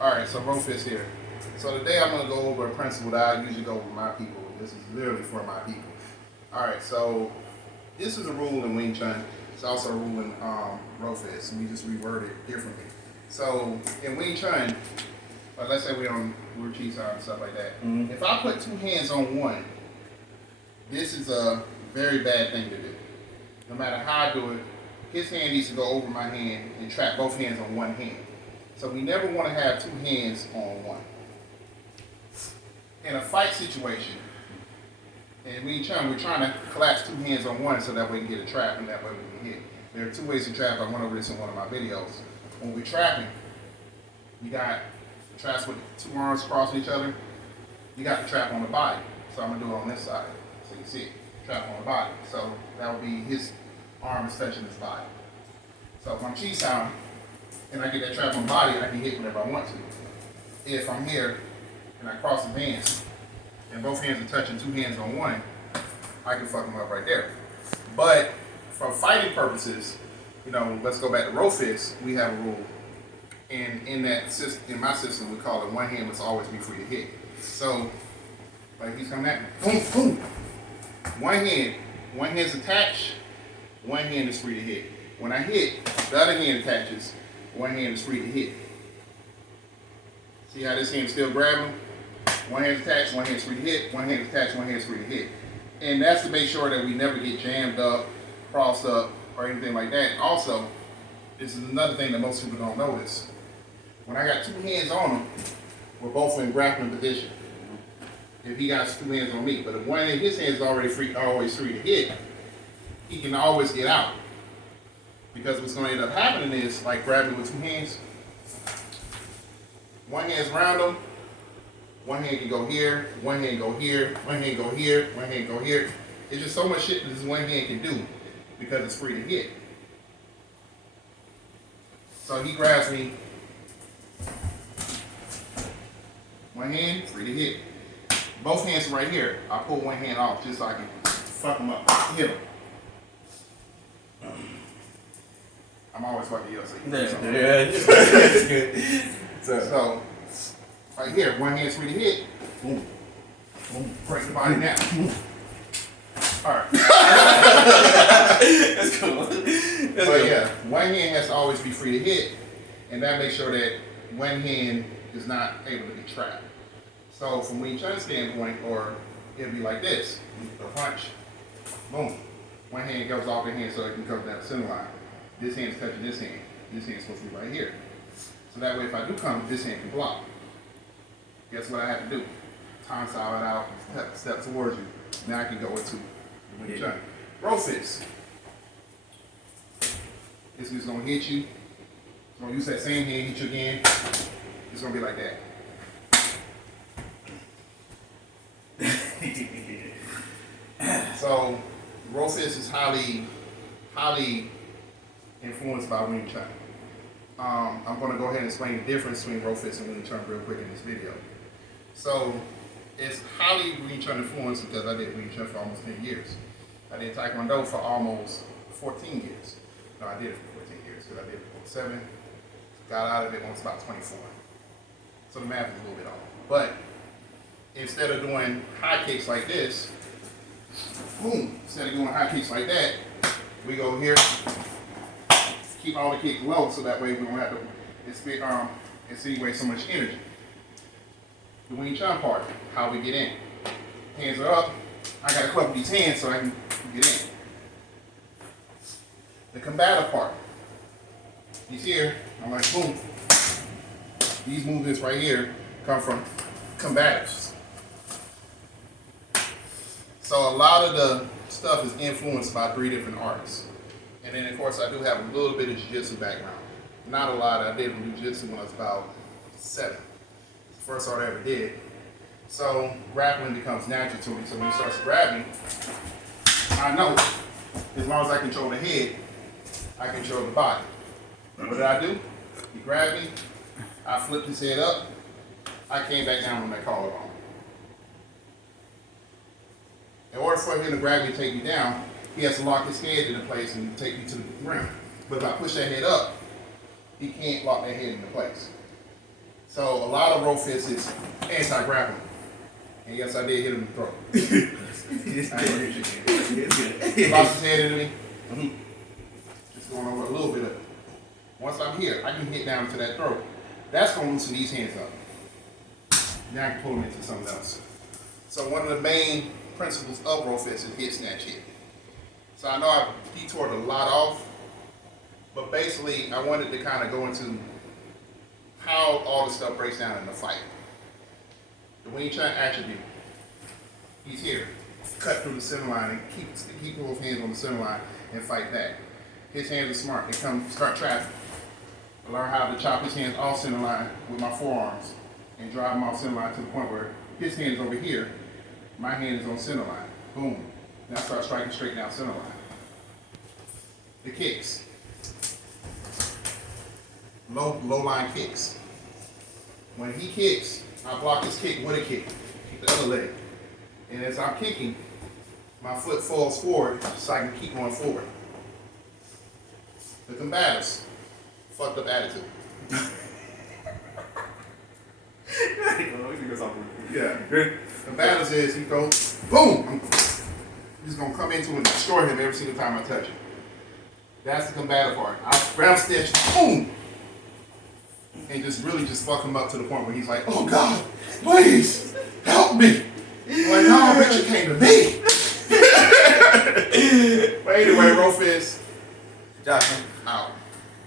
Alright, so Rofist here. So today I'm going to go over a principle that I usually go over with my people. This is literally for my people. Alright, so this is a rule in Wing Chun. It's also a rule in Rofist, and we just reword it differently. So in Wing Chun, let's say we're Chi Sao and stuff like that. Mm-hmm. If I put two hands on one, this is a very bad thing to do. No matter how I do it, his hand needs to go over my hand and trap both hands on one hand. So we never want to have two hands on one. In a fight situation, and we're trying to collapse two hands on one so that we can get a trap and that way we can hit. There are two ways to trap. I went over this in one of my videos. When we're trapping, you got traps with two arms crossing each other. You got the trap on the body. So I'm going to do it on this side so you can see it. Trap on the body. So that would be his arm is touching his body. So if I'm Chi Sao, and I get that trap on the body, I can hit whenever I want to. If I'm here and I cross the hands, and both hands are touching two hands on one, I can fuck them up right there. But for fighting purposes, let's go back to Rofist. We have a rule, and in my system, we call it one hand must always be free to hit. So, like he's coming at me, boom, boom. One hand's attached, one hand is free to hit. When I hit, the other hand attaches. One hand is free to hit. See how this hand is still grabbing? One hand's attached, one hand's free to hit. One hand's attached, one hand's free to hit. And that's to make sure that we never get jammed up, crossed up, or anything like that. Also, this is another thing that most people don't notice. When I got two hands on him, we're both in grappling position. If he got two hands on me, but if one of his hands is always free to hit, he can always get out. Because what's going to end up happening is, like grabbing with two hands, one hand's around him, one hand can go here, one hand go here, one hand go here, one hand go here. It's just so much shit that this one hand can do because it's free to hit. So he grabs me, one hand, free to hit. Both hands are right here. I pull one hand off just so I can fuck him up, hit him. I'm always fucking you up, so you can do something. That's good. So, right here, one hand's free to hit. Boom. Boom. Break the body down. Alright. That's cool. But yeah, one hand has to always be free to hit, and that makes sure that one hand is not able to be trapped. So from Wing Chun standpoint, or it'll be like this. The punch. Boom. One hand goes off the hand so it can come down the center line. This hand's touching this hand. This hand's supposed to be right here. So that way if I do come, this hand can block. Guess what I have to do? Time solid out, step towards you. Now I can go into the Wing Chun. Rofist. It's just gonna hit you. It's gonna use that same hand, hit you again. It's gonna be like that. So Rofist is highly influenced by Wing Chun. I'm going to go ahead and explain the difference between Rofist and Wing Chun real quick in this video. So it's highly Wing Chun influenced because I did Wing Chun for almost 10 years. I did Taekwondo for almost 14 years. No, I did it for 14 years because I did it for 7. Got out of it when I was about 24. So the math is a little bit off. But instead of doing high kicks like this, boom, instead of doing high kicks like that, we go here, keep all the kicks low so that way we don't have to insinuate so much energy. The Wing Chun part, how we get in. Hands are up. I gotta club these hands so I can get in. The combative part. He's here. I'm like, boom. These movements right here come from combatives. So a lot of the stuff is influenced by 3 different artists. And then, of course, I do have a little bit of jiu-jitsu background. Not a lot. I did jiu-jitsu when I was about 7. It's the first art I ever did. So grappling becomes natural to me. So when he starts grabbing, I know as long as I control the head, I control the body. What did I do? He grabbed me. I flipped his head up. I came back down on that collarbone. In order for him to grab me and take me down, he has to lock his head into place and take me to the ground. But if I push that head up, he can't lock that head into place. So So a lot of Rofist is anti-grappling. And yes, I did hit him in the throat. I ain't gonna hit you again. He lost his head into me. Just going over a little bit of it. Once I'm here, I can hit down to that throat. That's gonna loosen these hands up. Now I can pull them into something else. So one of the main principles of Rofist is hit, snatch, hit. So I know I detoured a lot off, but basically I wanted to kind of go into how all the stuff breaks down in the fight. The Wing Chun attribute, he's here, cut through the center line and keep both hands on the center line and fight back. His hands are smart, they come start trapping. I learned how to chop his hands off center line with my forearms and drive them off center line to the point where his hand is over here, my hand is on center line. Boom. Now I start striking straight down center line. The kicks. Low line kicks. When he kicks, I block his kick with a kick. Kick the other leg. And as I'm kicking, my foot falls forward so I can keep going forward. The combatives. Fucked up attitude. Yeah. Combatives is he goes, boom! He's gonna come into and destroy him every single time I touch him. That's the combative part. I'll ground stitch, boom! And just really just fuck him up to the point where he's like, oh God, please, help me. Like, no, Richard came to me. But anyway, Rofist. Josh,